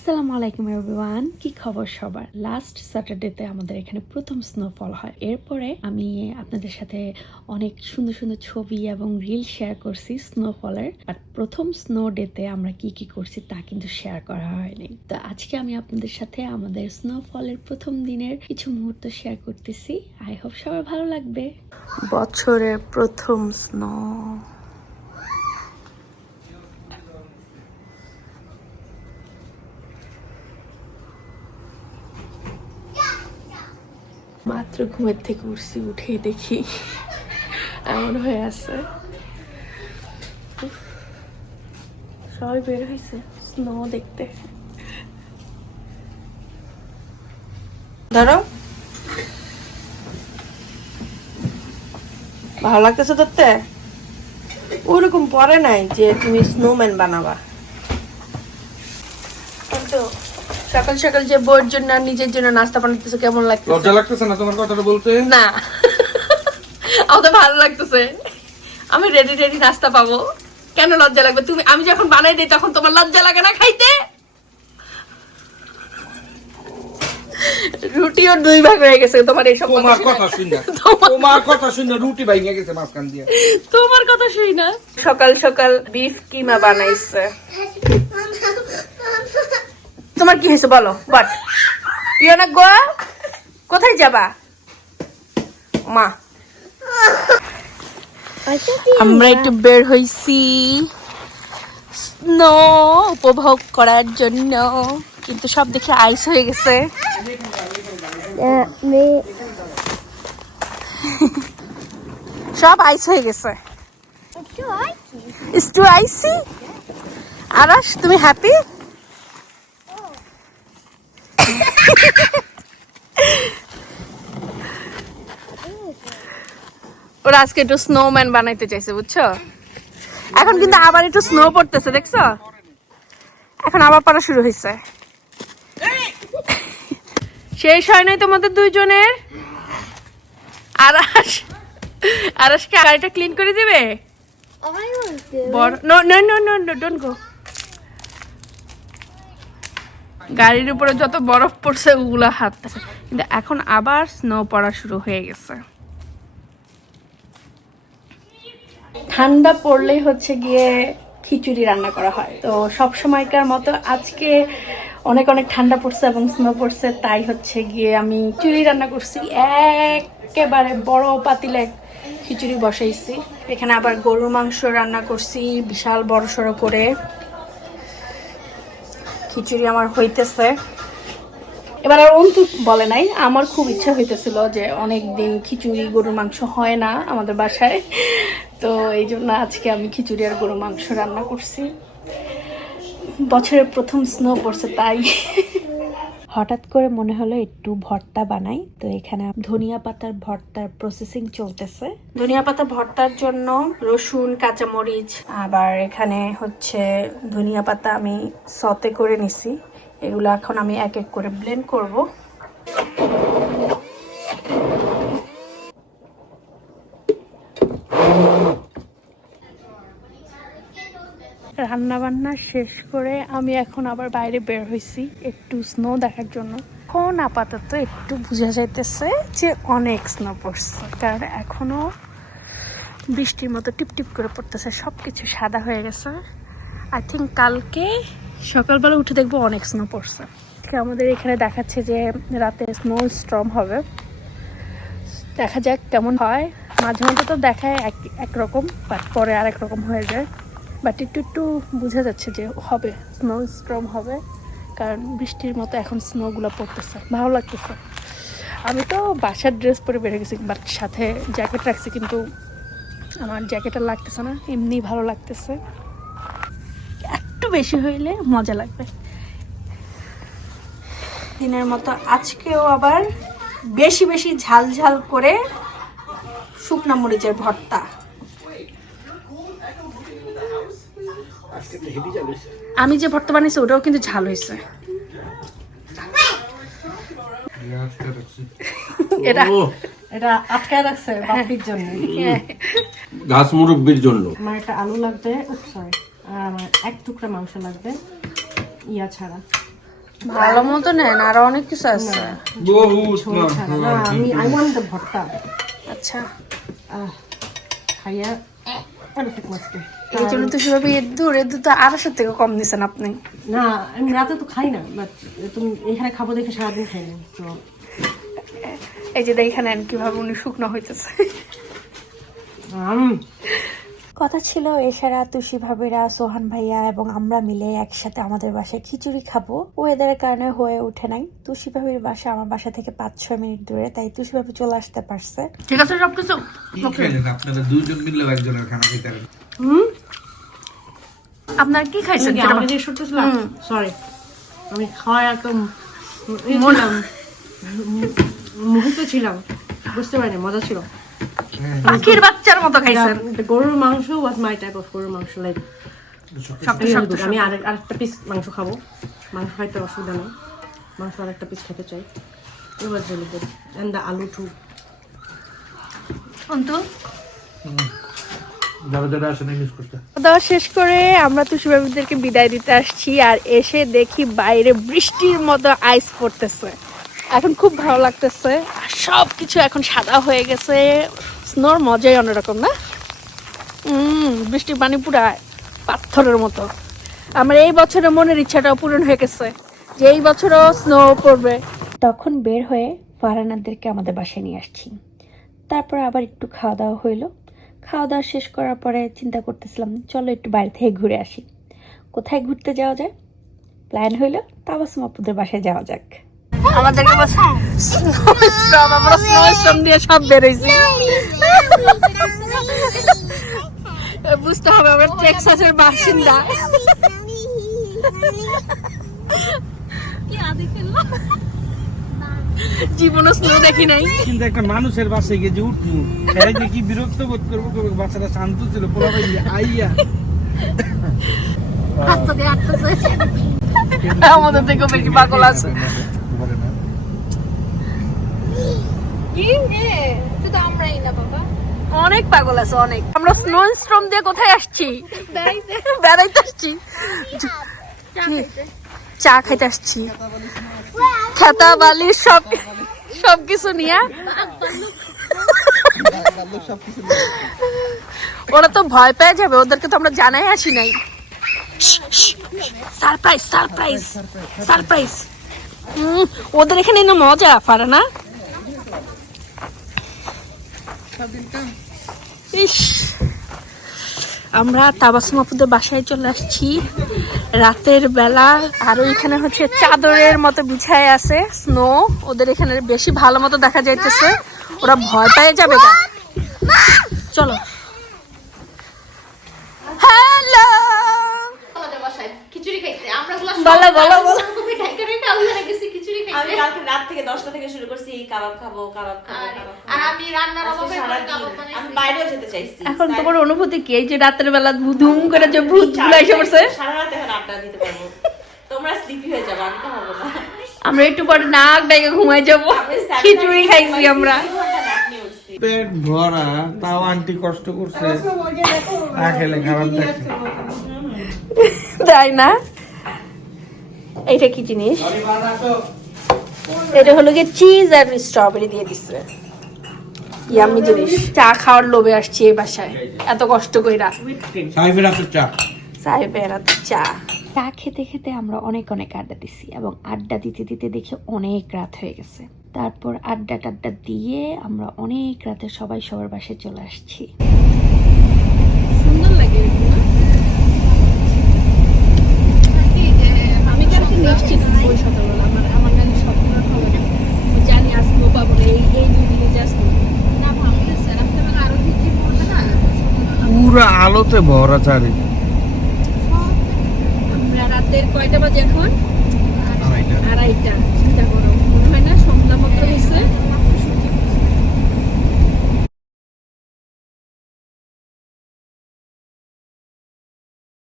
আসসালামু আলাইকুম এভরিওয়ান, কি খবর সবার? লাস্ট স্যাটারডেতে আমাদের এখানে প্রথম স্নোফল হয়। এরপরে আমি আপনাদের সাথে অনেক সুন্দর সুন্দর ছবি এবং রিল শেয়ার করছি স্নোফলের, বাট প্রথম স্নো ডেতে আমরা কি কি করছি তা কিন্তু শেয়ার করা হয়নি। তো আজকে আমি আপনাদের সাথে আমাদের স্নোফলের প্রথম দিনের কিছু মুহূর্ত শেয়ার করতেছি। আই হোপ সবার ভালো লাগবে। বছরের প্রথম স্নো। মাত্র ঘুমের থেকে উঠছি, উঠেই দেখি এমন হয়ে আছে। সবাই বের হয়েছে স্নো দেখতে। ধরো, ভালো লাগতেছে ধরতে? ওরকম পরে নাই যে তুমি স্নোম্যান বানাবা। কিন্তু সকাল সকাল যে বউর জন্য আর নিজের জন্য নাস্তা বানাতেছো কেমন লাগতেছে? লজ্জা লাগতেছে না তোমার কথাটা বলতে? না, আমার তো ভালো লাগতেছে। আমি রেডি রেডি নাস্তা পাবো, কেন লজ্জা লাগবে? তুমি, আমি যখন বানাই দিই তখন তোমার লজ্জা লাগে না খাইতে? রুটিও দুই ভাগ হয়ে গেছে তোমার এইসব তোমার কথা শুনে রুটি ভাঙে গেছে মাঝখান দিয়ে। তোমার কথা শুই না। সকাল সকাল বিফ কিমা বানাইছে। তোমার কি হয়েছে বলো? বাট ইয়োনা গো, কোথায় যাবা? মা, আমরা একটু বের হইছি স্নো উপভোগ করার জন্য, কিন্তু সব দেখে আইস হয়ে গেছে। সব আইস হয়ে গেছে। একটু আইসি। আরাশ, তুমি হ্যাপি? ওরা আজকে একটু স্নোম্যান বানাইতে চাইছে, বুঝছো? এখন কিন্তু আবার একটু স্নো পড়তেছে, দেখছো? এখন আবার পড়া শুরু হয়েছে। শেষ হয় নাই তোমাদের দুইজনের? আরাশকে গাড়িটা ক্লিন করে দিবে? Don't go. গাড়ির উপরে যত বরফ পড়ছে ওগুলা হাত, কিন্তু এখন আবার স্নো পড়া শুরু হয়ে গেছে। ঠান্ডা পড়লেই হচ্ছে গিয়ে খিচুড়ি রান্না করা হয়। তো সব সময়কার মতো আজকে অনেক অনেক ঠান্ডা পড়ছে এবং স্নো পড়ছে, তাই হচ্ছে গিয়ে আমি খিচুড়ি রান্না করছি। একেবারে বড় পাতিলে খিচুড়ি বসাইছি। এখানে আবার গরুর মাংস রান্না করছি বিশাল বড় সড়ো করে। খিচুড়ি আমার হইতেছে। এবার আর অন্তু বলে নাই, আমার খুব ইচ্ছা হইতেছিল যে অনেক দিন খিচুড়ি গরুর মাংস হয় না আমাদের বাসায়, তো এই জন্য আজকে আমি খিচুড়ি আর গরুর মাংস রান্না করছি। বছরের প্রথম স্নো পড়ছে তাই। হঠাৎ করে মনে হলো একটু ভর্তা বানাই, তো এখানে ধনিয়া পাতার ভর্তার প্রসেসিং চলতেছে। ধনিয়া পাতা ভর্তার জন্য রসুন, কাঁচামরিচ, আবার এখানে হচ্ছে ধনিয়া পাতা আমি সতে করে নিছি। এগুলো এখন আমি এক এক করে ব্লেন্ড করব। রান্না বান্না শেষ করে আমি এখন আবার বাইরে বের হয়েছি একটু স্নো দেখার জন্য। এখন আপাতত একটু বোঝা যাইতেছে যে অনেক স্নো পড়ছে, কারণ এখনো বৃষ্টির মতো টিপটিপ করে পড়তেছে, সবকিছু সাদা হয়ে গেছে। আই থিঙ্ক কালকে সকালবেলা উঠে দেখবো অনেক স্নো পড়ছে। আমাদের এখানে দেখাচ্ছে যে রাতে স্নো স্টর্ম হবে, দেখা যাক কেমন হয়। মাঝে মাঝে তো দেখায় একরকম, বাট পরে আরেক রকম হয়ে যায়। বাট একটু বোঝা যাচ্ছে যে হবে, স্নো স্টর্ম হবে, কারণ বৃষ্টির মতো এখন স্নোগুলো পড়তেছে, ভালো লাগতেছে। আমি তো বাসার ড্রেস পরে বেরিয়ে গেছি, বাট সাথে জ্যাকেট রাখছি, কিন্তু আমার জ্যাকেট আর লাগতেছে না, এমনি ভালো লাগতেছে। একটু বেশি হইলে মজা লাগবে। দিনের মতো আজকেও আবার বেশি বেশি ঝাল ঝাল করে শুকনা মরিচের ভর্তা। আমি যে ভর্তা বানিয়েছি ওটাও কিন্তু ঝাল হয়েছে। এটা আটকায় রাখছে বাপির জন্য, গাছ মুরব্বির জন্য। আমার একটা আলু লাগবে, সরি, আর আমার এক টুকরা মাংস লাগবে ইয়া ছাড়া, ভালো মতো নেন, আরো অনেক কিছু আছে। বহুত না I want the ভর্তা আচ্ছা, খাইয়া perfect মাছটা। এই জন্য তো সেভাবে এদুর তো 250 থেকে কম দিচ্ছেন আপনি। না আমি রাতে তো খাই না, বাট তুমি এখানে খাবো দেখে সারাদিন খাই না। তো এই যে দেখে নেন কিভাবে উনি শুকনো হইতেছে। কথা ছিল এছাড়া তুষি ভাবিরা, সোহান ভাইয়া এবং আমরা মিলে একসাথে আমাদের বাসায় খিচুড়ি খাবো। ওয়েদারের কারণে হয়ে ওঠে নাই। তুষি ভাবির বাসা আমার বাসা থেকে 5-6 মিনিট দূরে, তাই তুষি ভাবি চলে আসতে পারছে। ঠিক আছে সবকিছু। কি খেলেন আপনারা দুইজন মিলে একজনের খানা খেতে পারেন। আপনার কি খাইছেন? আমি যে শুটতেছিলাম, সরি আমি খাওয়া একদম ছিলাম, মুহিত ছিলাম, বুঝতে পারিনি, মজা ছিল। পাখির বাচ্চার মতো খাইছেন। গরুর মাংস ওয়াজ মাই টাইপ অফ গরুর মাংস, লাইক আমি আরেকটা পিস মাংস খাবো। মাংস খাইতে অসুবিধা নেই, মাংস আরেকটা পিস খেতে চাই। It was really good. And the aloo too. কিন্তু যারা আসলে মিস করতে খাওয়া শেষ করে আমরা তুষি ভাবিদেরকে বিদায় দিতে আসছি, আর এসে দেখি বাইরে বৃষ্টির মতো আইস পড়তেছে। এখন খুব ভালো লাগতেছে, আর সবকিছু এখন সাদা হয়ে গেছে। স্নোর মজাই অন্যরকম না? বৃষ্টির পানি পুরা পাথরের মতো। আমার এই বছরের মনের ইচ্ছাটাও পূরণ হয়ে গেছে যে এই বছরও স্নো পড়বে। তখন বের হয়ে ফারহানাদেরকে আমাদের বাসায় নিয়ে আসছি। তারপর আবার একটু খাওয়া দাওয়া হইলো। খাওয়া দাওয়া শেষ করার পরে চিন্তা করতেছিলাম চলো একটু বাইরে থেকে ঘুরে আসি। কোথায় ঘুরতে যাওয়া যায়? প্ল্যান হইলো তাবাসসুম আপুদের বাসায় যাওয়া যাক। আমাদেরকে আমরা স্নো দিয়ে সব বেরোইছি। বুঝতে হবে আমরা টেক্সাসের বাসিন্দা। জীবনে স্নো দেখি নাই, কিন্তু একটা মানুষের বাসায় গিয়ে যে উঠবো তাই যে কি বিরক্ত বোধ করবো, বাচ্চাটা শান্ত ছিল, পোলা ভাই আইয়া আমাদের থেকে বেশি পাগল আছে। অনেক পাগল আছে, অনেক। আমরা স্নো স্টর্ম দিয়ে কোথায় আসছি? বেড়াইতে আসছি, চা খাইতে আসছি। খেতা বালি সবকিছু নিয়ে। ওরা তো ভয় পেয়ে যাবে, ওদেরকে তো আমরা জানাই আসি নাই। Surprise surprise surprise. ওদের এখানে না মজা পারে না। ইস, আমরা তাবাসসুম আপুদের বাসায় চলে আসছি রাতের বেলা। আর ওইখানে হচ্ছে চাদরের মতো বিছায় আছে স্নো। ওদের এখানে বেশি ভালো মতো দেখা যাইতেছে, ওরা ভয় পেয়ে যাবে। চলো। হ্যালো, বলো বলো বলো। আমি কালকে রাত থেকে 10টা থেকে শুরু করছি কাবাব খাবো কাবাব খাবো আর আমি রান্নার অভাবে কাবাব বানাইছি। আমি বাইরেও যেতে চাইছি। এখন তোমার অনুভূতি কি, এই যে রাতের বেলা ধুম করে যে ভূতগুলো এসে পড়ছে? সারা রাত এখন আড্ডা দিতে পারবো, তোমরা স্লিপি হয়ে যাবে, আমি তো হবো না। আমরা একটু পরে নাক ডাইকে ঘুমাই যাবো। খিচুড়ি খাইছি আমরা, পেট ভরা, তাও আন্টি কষ্ট করছে, না খেলে খারাপ লাগছে। তাই না? এইটা কি জিনিস? এটা হলো গিয়ে চিজ আর স্ট্রবেরি দিয়ে দিচ্ছে। ইয়াম্মি জিনিস। চা খাওয়ার লোভে আসছি এই বাসায় এত কষ্ট কইরা। সাইফের হাতের চা, সাহেবের হাতে চা। চা খেতে খেতে আমরা অনেক আড্ডা দিছি এবং আড্ডা দিতে দিতে দেখে অনেক রাত হয়ে গেছে। তারপর আড্ডা টাড্ডা দিয়ে আমরা অনেক রাতে সবাই সবার বাসায় চলে আসছি। সুন্দর লাগে। আমি কালকে নিশ্চিত ওই সকালবেলা আমার কাছে সকালবেলা হবে না, জানি আসবো পাবো না। এই দুই দিনে আসবো না, ভালো লাগছে। রাত্রেবেলা আরো ঠিক পড়বে না, পুরো আলোতে ভরা চারি। আমরা রাতের কয়টা বাজে এখন?